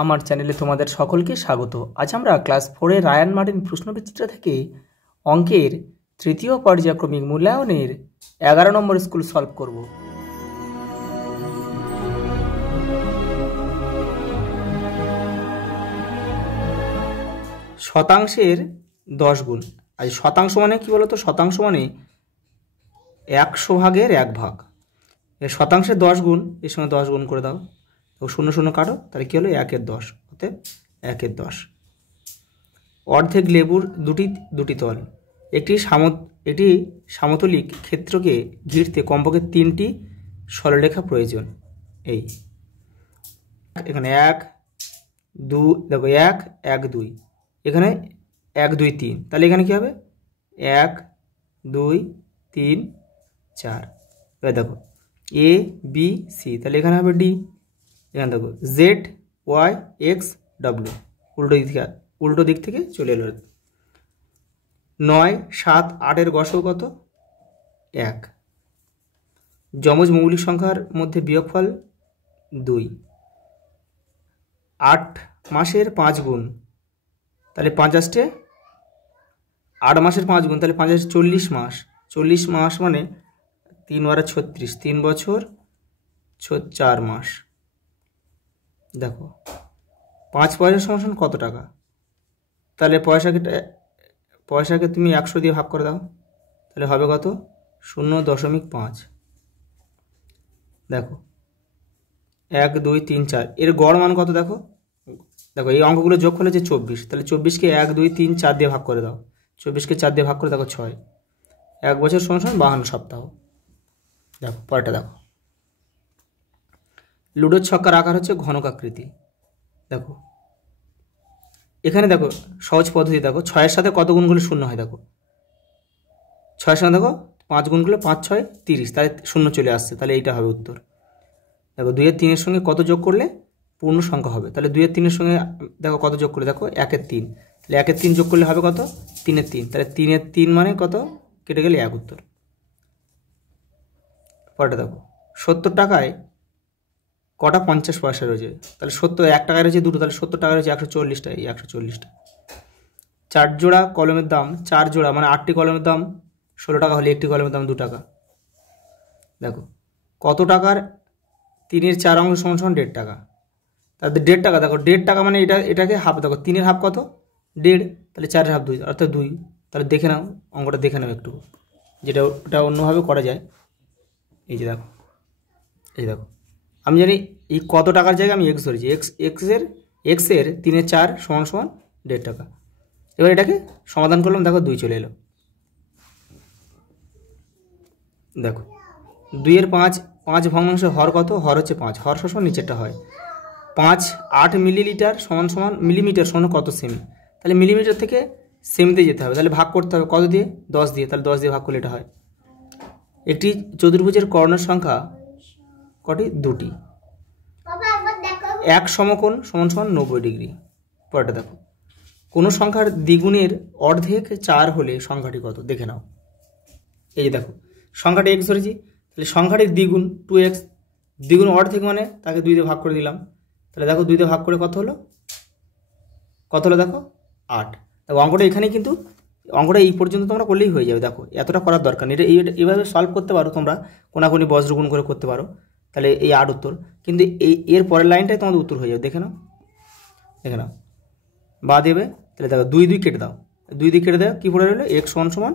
আমার চ্যানেলে তোমাদের সকলকে স্বাগত। আজ আমরা ক্লাস 4-এর রায়ান মার্টিন প্রশ্নবিচিত্রা থেকে অঙ্কের তৃতীয় পর্যায়ক্রমিক মূল্যায়নের 11 নম্বর স্কুল সলভ করব। শতাংশের 10 গুণ। আজ শতাংশ মানে কি বলতো? শতাংশ মানে 100 ভাগের 1 ভাগ। এর শতাংশের 10 গুণ, এর সঙ্গে 10 গুণ করে দাও, তো 0 0 কাটো, তাহলে কী হলো 1-এর 10, অতএব 1-এর 10। অর্ধেক লেবুর দুটি তল। একটি সমতলিক ক্ষেত্রকে ঘিরতে কমপক্ষে 3টি সরলরেখা প্রয়োজন। এই এখানে 1 2, দেখো 1 1 2, এখানে 1 2 3, তাহলে এখানে কী হবে 1 2 3 4। এবার দেখো এ বি সি, তাহলে এখানে হবে ডি। এখানে দেখো জেড ওয়াই এক্স ডাব্লিউ, উল্টো দিক থেকে চলে এলো। 9 7 8-এর গসও কত? 1। যমজ মৌলিক সংখ্যার মধ্যে বিয়োগফল 2। 8 মাসের 5 গুণ, তাহলে 5 8 মাসের 5 গুণ, তাহলে 5 40 মাস। 40 মাস মানে 3 × 36, 3 বছর 4 মাস। দেখো 5 পয়সা সমান কত টাকা? তাহলে পয়সাকে তুমি 100 দিয়ে ভাগ করে দাও, তাহলে হবে কত? 0.5। দেখো 1 2 3 4, এর গড় মান কত? দেখো এই অঙ্কগুলো যোগ করলে যে 24, তাহলে 24কে 1 2 3 4 দিয়ে ভাগ করে দাও, 24কে 4 দিয়ে ভাগ করে দেখো 6। 1 বছর সমান 52 সপ্তাহ। দেখো পরেরটা দেখো, লুডোর ছক্কার আকার হচ্ছে ঘনক আকৃতি। দেখো এখানে দেখো সহজ পদ্ধতি, দেখো 6-এর সাথে কত গুণ করলে 0 হয়? দেখো 6-এর সাথে দেখো 5 গুণ করলে 5 6 30, তাহলে 0 চলে আসছে, তাহলে এইটা হবে উত্তর। দেখো 2 এর 3-এর সঙ্গে কত যোগ করলে পূর্ণ সংখ্যা হবে? তাহলে 2 এর 3-এর সঙ্গে দেখো কত যোগ করলে, দেখো 1 এর 3, তাহলে 1 এর 3 যোগ করলে হবে কত? 3 এর 3, তাহলে 3 এর 3 মানে কত? কেটে গেলে 1 উত্তর। পরেরটা দেখো 70 টাকায় কটা 50 পয়সা রয়েছে? তাহলে 1 টাকায় রয়েছে 2টো, তাহলে 70 টাকায় রয়েছে 140টা, এই 140টা। 4 জোড়া কলমের দাম, 4 জোড়া মানে 8টি কলমের দাম 16 টাকা হলে একটি কলমের দাম 2 টাকা। দেখো কত টাকার 3-এর 4 অংশ সমান 1.5 টাকা? তাহলে 1.5 টাকা, দেখো 1.5 টাকা মানে এটাকে হাফ, দেখো 3-এর হাফ কত? 1.5, তাহলে 4-এর হাফ 2, অর্থাৎ 2। তাহলে দেখে নাও, অঙ্কটা দেখে নাও একটু, যেটা ওটা অন্যভাবে করা যায়। এই যে দেখো, আমি জানি এই কত টাকার জায়গায় আমি এক্স ধরেছি, এক্সের 3-এর 4 সমান 1.5 টাকা। এবার এটাকে সমাধান করলাম, দেখো 2 চলে এলো। দেখো 2-এর 5 ভগ্নাংশে হর কত? হর হচ্ছে 5, হর সমান নিচেরটা হয়। 5 8 মিলিলিটার সমান মিলিমিটার সমান কত সেমি? তাহলে মিলিমিটার থেকে সেমিতে যেতে হবে, তাহলে ভাগ করতে হবে কত দিয়ে? 10 দিয়ে, তাহলে 10 দিয়ে ভাগ করলে এটা হয়। একটি চতুর্ভুজের কর্ণের সংখ্যা কটি? 2টি। 1 সমকোণ সমান 90 ডিগ্রি। পরেরটা দেখো, কোনো সংখ্যার দ্বিগুণের অর্ধেক 4 হলে সংখ্যাটি কত? দেখে নাও। এই যে দেখো সংখ্যাটি x ধরেছি, তাহলে সংখ্যাটির দ্বিগুণ 2x, দ্বিগুণ অর্ধেক মানে তাকে 2 দিয়ে ভাগ করে দিলাম, তাহলে দেখো 2 দিয়ে ভাগ করে কত হলো? দেখো 8। দেখো অঙ্কটা এখানে কিন্তু অঙ্কটা এই পর্যন্ত তোমরা করলেই হয়ে যাবে। দেখো এতটা করার দরকার নেই, এইভাবে সলভ করতে পারো তোমরা, কোনাকুনি বজ্রগুণ করে করতে পারো, তাহলে এই 8 উত্তর। কিন্তু এর পরের লাইনটাই তোমাদের উত্তর হয়ে যাবে। দেখে নাও বা দেবে, তাহলে দেখো 2 2 কেটে দাও, 2 2 কেটে দাও, কী পড়ে রইলো? x সমান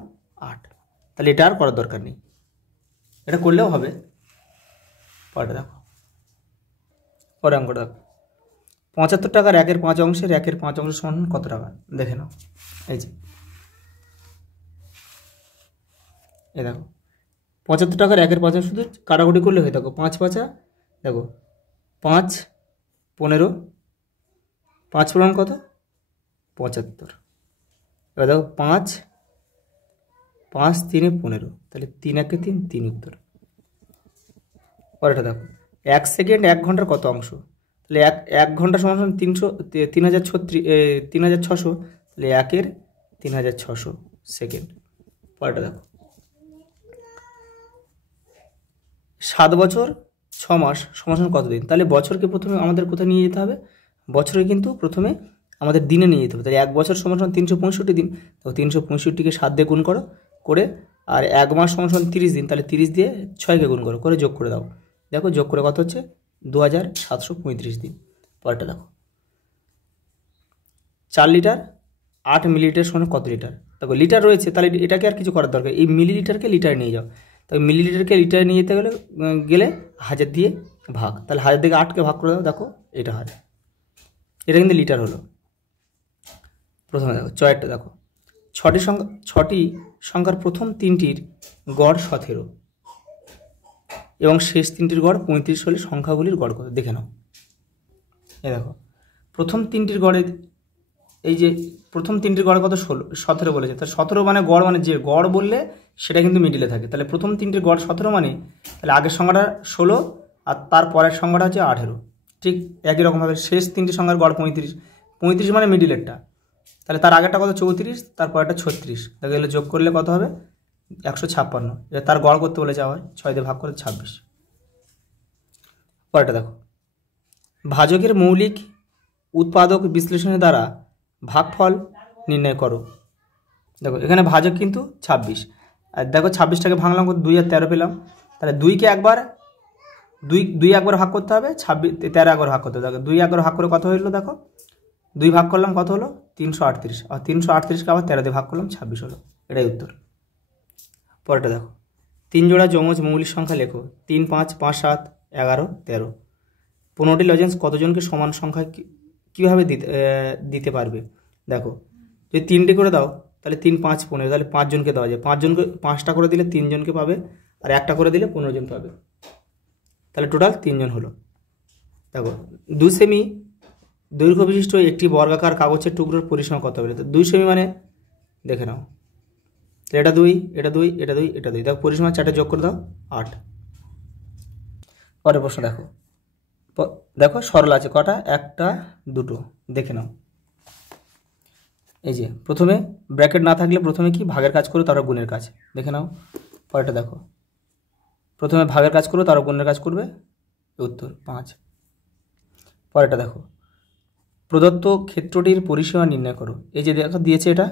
8। তাহলে এটা আর করার দরকার নেই, এটা করলেও হবে। পরেরটা দেখো, পরে অঙ্কটা দেখো, 75 টাকার 1-এর 5 অংশের 1-এর 5 অংশ সমান কত টাকা? দেখে নাও। এই দেখো 75 টাকার 1-এর 5 অংশ শুধু কাটাকুটি করলে হয়। দেখো 5 5, দেখো 5 15, 5 পূরণ কত? 75। এবার দেখো 5 5 3 15, তাহলে 3 1 3, 3 উত্তর। পরেরটা দেখো 1 সেকেন্ড 1 ঘন্টার কত অংশ? তাহলে 1 ঘন্টা সমান 3600, তাহলে 1-এর 3600 সেকেন্ড। পরেরটা দেখো 7 বছর 6 মাস সমান কত দিন? তাহলে বছরকে প্রথমে আমাদের কোথায় নিয়ে যেতে হবে? বছরে কিন্তু প্রথমে আমাদের দিনে নিয়ে যেতে হবে। তাহলে 1 বছর সমান 365 দিন, তো 365কে 7 দিয়ে গুণ করো, করে আর 1 মাস সমান 30 দিন, তাহলে 30 দিয়ে 6কে গুণ করো, করে যোগ করে দাও। দেখো যোগ করে কত হচ্ছে, 2735 দিন। পরেরটা দেখো, 4 লিটার 8 মিলিলিটার সমান কত লিটার? দেখো লিটার রয়েছে, তাহলে এটাকে আর কিছু করার দরকার, এই মিলিলিটারকে লিটারে নিয়ে যাও। তবে মিলিলিটারকে লিটারে নিয়ে যেতে গেলে 1000 দিয়ে ভাগ, তাহলে 1000 থেকে 8কে ভাগ করে দাও, দেখো এটা হয়, এটা কিন্তু লিটার হলো। প্রথমে দেখো চয়েরটা দেখো, 6টি সংখ্যার প্রথম 3টির গড় 17 এবং শেষ 3টির গড় 35 হলে সংখ্যাগুলির গড় কত দেখে নাও। এই দেখো প্রথম 3টির গড়ে, এই যে প্রথম 3টির গড় কত 17 বলেছে, তাহলে 17 মানে গড়, মানে যে গড় বললে সেটা কিন্তু মিডিলে থাকে, তাহলে প্রথম 3টির গড় 17 মানে তাহলে আগের সংখ্যাটা 16 আর তার পরের সংখ্যাটা হচ্ছে 18। ঠিক একই রকমভাবে শেষ 3টি সংখ্যার গড় 35 মানে মিডিলেরটা, তাহলে তার আগেরটা কত 34, তারপরটা 36, দেখো এগুলো যোগ করলে কত হবে 156। তার গড় করতে বলে যাওয়া হয়, 6 দিয়ে ভাগ করে 26। পরেরটা দেখো, ভাজকের মৌলিক উৎপাদক বিশ্লেষণের দ্বারা ভাগফল নির্ণয় করো। দেখো এখানে ভাজক কিন্তু 26, আর দেখো 26টাকে ভাঙলাম, 2 আর 13 পেলাম, তাহলে 2কে একবার 2 একবার ভাগ করতে হবে, 13 একবার ভাগ করতে হবে। দেখো 2 একবার ভাগ করে কত হলো, দেখো 2 ভাগ করলাম কত হলো 338, আর 338কে আবার 13 দিয়ে ভাগ করলাম 26 হলো, এটাই উত্তর। পরেরটা দেখো, 3 জোড়া যমজ মৌলিক সংখ্যা লেখো, 3 5 5 7 11 13। 15টি লজেন্স কতজনকে সমান সংখ্যা কীভাবে দিতে পারবে? দেখো যদি 3টে করে দাও তাহলে 3 5 15, তাহলে 5 জনকে দেওয়া যায়, 5 জনকে 5টা করে দিলে 3 জনকে পাবে, আর একটা করে দিলে 15 জন পাবে, তাহলে টোটাল 3 জন হলো। দেখো 2 সেমি দৈর্ঘ্য বিশিষ্ট একটি বর্গাকার কাগজের টুকরোর পরিসীমা কত হবে? 2 সেমি মানে দেখে নাও, এটা 2 এটা 2 এটা 2 এটা 2, দেখো পরিসীমা 4টে যোগ করে দাও 8। পরের প্রশ্ন দেখো, দেখো সরল আছে কটা, 1টা 2টো, দেখে নাও। এই যে প্রথমে ব্র্যাকেট না থাকলে প্রথমে কি ভাগের কাজ করো, তারপর গুণের কাজ, দেখে নাও। পরেরটা দেখো, প্রথমে ভাগের কাজ করো তারপর গুণের কাজ করবে, উত্তর 5। পরেরটা দেখো, প্রদত্ত ক্ষেত্রটির পরিসীমা নির্ণয় করো। এই যে দেখো দিয়েছে এটা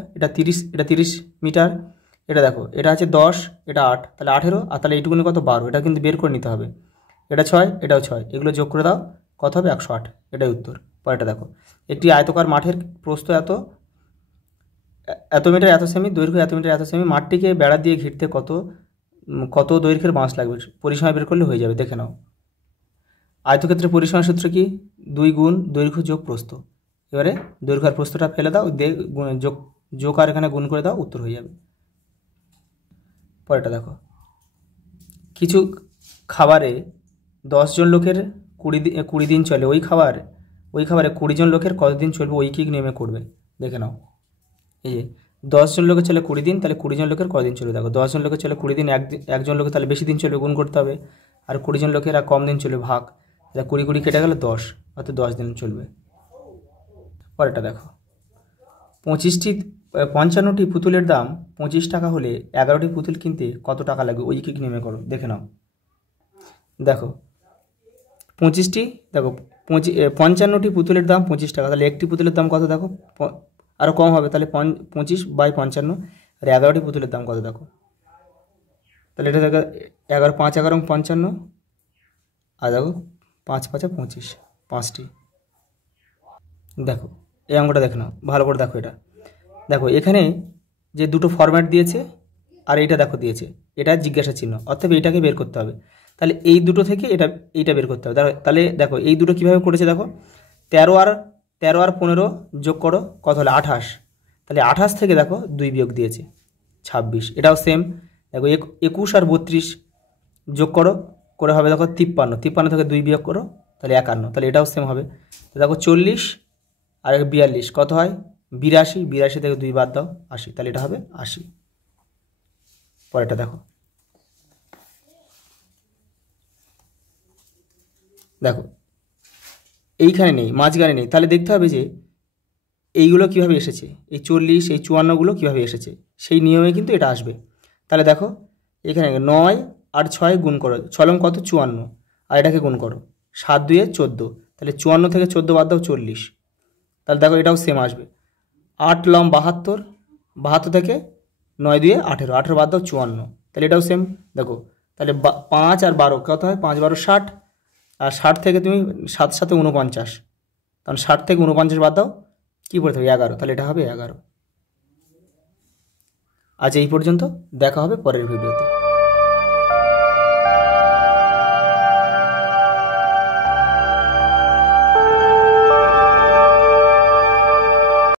30 মিটার, এটা দেখো এটা আছে 10, এটা 8, তাহলে 18, আর তাহলে এইটুকুনি কত 12, এটা কিন্তু বের করে নিতে হবে। এটা 6, এটাও 6, এগুলো যোগ করে দাও কত হবে 108, এটাই উত্তর। পরেরটা দেখো, একটি আয়তকার মাঠের প্রস্থ এত মিটার এত সেমি, দৈর্ঘ্য এত মিটার এত সেমি, মাঠটিকে বেড়া দিয়ে ঘিরতে কত দৈর্ঘ্যের বাঁশ লাগবে, পরিসীমা বের করলে হয়ে যাবে, দেখে নাও। আয়তক্ষেত্রের পরিসীমা সূত্র কি, 2 গুণ দৈর্ঘ্য যোগ প্রস্থ। এবারে দৈর্ঘ্য আর প্রস্থটা ফেলে দাও, যোগ আর এখানে গুণ করে দাও, উত্তর হয়ে যাবে। পরেরটা দেখো, কিছু খাবারে 10 জন লোকের 20 দিন চলে, ওই খাবারে 20 জন লোকের কতদিন চলবে, ঐকিক নিয়মে করবে, দেখে নাও। এই যে 10 জন লোকের চলে 20 দিন, তাহলে 20 জন লোকের কদিন চলবে, দেখো 10 জন লোকের চলে 20 দিন, একজন লোকের তাহলে বেশি দিন চলবে, গুণ করতে হবে, আর 20 জন লোকের আর কম দিন চলবে, ভাগ, তাহলে 20 কেটে গেলে 10, অর্থাৎ 10 দিন চলবে। পরেরটা দেখো, 55টি পুতুলের দাম 25 টাকা হলে 11টি পুতুল কিনতে কত টাকা লাগবে, ঐকিক নিয়মে করো, দেখে নাও। দেখো 55টি পুতুলের দাম 25 টাকা, তাহলে একটি পুতুলের দাম কত, দেখো আরও কম হবে, তাহলে 25/55, আর 11টি পুতুলের দাম কত দেখো, তাহলে এটা দেখো 11 5 11 55, আর দেখো 5 5 25, 5টি। দেখো এই অঙ্কটা দেখে নাও ভালো করে, দেখো এটা দেখো এখানে যে দুটো ফরম্যাট দিয়েছে আর এইটা দেখো দিয়েছে, এটা জিজ্ঞাসা চিহ্ন, অর্থাৎ এইটাকে বের করতে হবে, তাহলে এই দুটো থেকে এইটা বের করতে হবে। তাহলে দেখো এই দুটো কীভাবে করেছে, দেখো 13 আর 15 যোগ করো কত হলো 28, তাহলে 28 থেকে দেখো 2 বিয়োগ দিয়েছে 26, এটাও সেম। দেখো 21 আর 32 যোগ করে হবে দেখো 53 থেকে 2 বিয়োগ করো তাহলে 51, তাহলে এটাও সেম হবে। তো দেখো 40 আর 42 কত হয় 82 থেকে 2 বাদ দাও 80, তাহলে এটা হবে 80। পরেরটা দেখো, দেখো এইখানে নেই, মাঝখানে নেই, তাহলে দেখতে হবে যে এইগুলো কিভাবে এসেছে, এই 40 এই 54গুলো কীভাবে এসেছে, সেই নিয়মে কিন্তু এটা আসবে। তাহলে দেখো এখানে 9 আর 6 গুণ করো, 6 লং কত 54, আর এটাকে গুণ করো 7 2 14, তাহলে 54 থেকে 14 বাদ দাও 40। তাহলে দেখো এটাও সেম আসবে। 8 লম 72, 72 থেকে 9 দিয়ে 18, 18 বাদ দাও 54, তাহলে এটাও সেম। দেখো তাহলে 5 আর 12 কত হয়, 5 12 60, আর 60 থেকে তুমি 7 7 49, কারণ 60 থেকে 49 বাদ দাও কী পড়ে থাকবে 11, তাহলে এটা হবে 11। আজ এই পর্যন্ত, দেখা হবে পরের ভিডিওতে।